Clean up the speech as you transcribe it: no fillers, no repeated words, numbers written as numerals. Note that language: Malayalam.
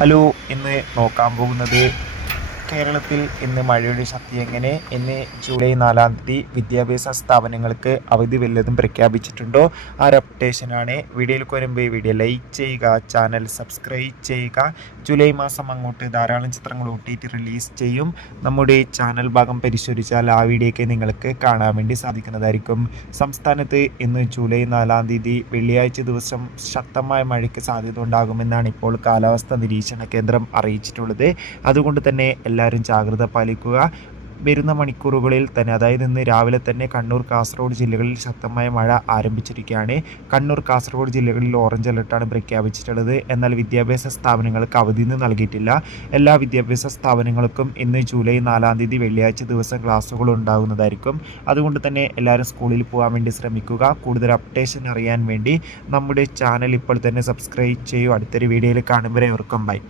ഹലോ, ഇന്ന് നോക്കാൻ പോകുന്നത് കേരളത്തിൽ ഇന്ന് മഴയുടെ ശക്തി എങ്ങനെ. ഇന്ന് ജൂലൈ 4 വിദ്യാഭ്യാസ സ്ഥാപനങ്ങൾക്ക് അവധി വല്ലതും പ്രഖ്യാപിച്ചിട്ടുണ്ടോ? ആ ഒരു അപ്ഡേഷനാണ്. വീഡിയോയിൽ വരുമ്പോൾ വീഡിയോ ലൈക്ക് ചെയ്യുക, ചാനൽ സബ്സ്ക്രൈബ് ചെയ്യുക. ജൂലൈ മാസം അങ്ങോട്ട് ധാരാളം ചിത്രങ്ങൾ OTT റിലീസ് ചെയ്യും. നമ്മുടെ ചാനൽ ഭാഗം പരിശോധിച്ചാൽ ആ വീഡിയോയ്ക്ക് നിങ്ങൾക്ക് കാണാൻ വേണ്ടി സാധിക്കുന്നതായിരിക്കും. സംസ്ഥാനത്ത് ഇന്ന് ജൂലൈ 4 വെള്ളിയാഴ്ച ദിവസം ശക്തമായ മഴയ്ക്ക് സാധ്യത ഉണ്ടാകുമെന്നാണ് ഇപ്പോൾ കാലാവസ്ഥാ നിരീക്ഷണ കേന്ദ്രം അറിയിച്ചിട്ടുള്ളത്. അതുകൊണ്ട് തന്നെ എല്ലാവരും ജാഗ്രത പാലിക്കുക. വരുന്ന മണിക്കൂറുകളിൽ തന്നെ, അതായത് ഇന്ന് രാവിലെ തന്നെ കണ്ണൂർ, കാസർഗോഡ് ജില്ലകളിൽ ശക്തമായ മഴ ആരംഭിച്ചിരിക്കുകയാണ്. കണ്ണൂർ, കാസർഗോഡ് ജില്ലകളിൽ ഓറഞ്ച് അലർട്ടാണ് പ്രഖ്യാപിച്ചിട്ടുള്ളത്. എന്നാൽ വിദ്യാഭ്യാസ സ്ഥാപനങ്ങൾക്ക് അവധി നൽകിയിട്ടില്ല. എല്ലാ വിദ്യാഭ്യാസ സ്ഥാപനങ്ങൾക്കും ഇന്ന് ജൂലൈ 4 വെള്ളിയാഴ്ച ദിവസം ക്ലാസ്സുകൾ ഉണ്ടാകുന്നതായിരിക്കും. അതുകൊണ്ട് തന്നെ എല്ലാവരും സ്കൂളിൽ പോകാൻ വേണ്ടി ശ്രമിക്കുക. കൂടുതൽ അപ്ഡേഷൻ അറിയാൻ വേണ്ടി നമ്മുടെ ചാനൽ ഇപ്പോൾ തന്നെ സബ്സ്ക്രൈബ് ചെയ്യൂ. അടുത്തൊരു വീഡിയോയിൽ കാണുമ്പോൾ ബൈ.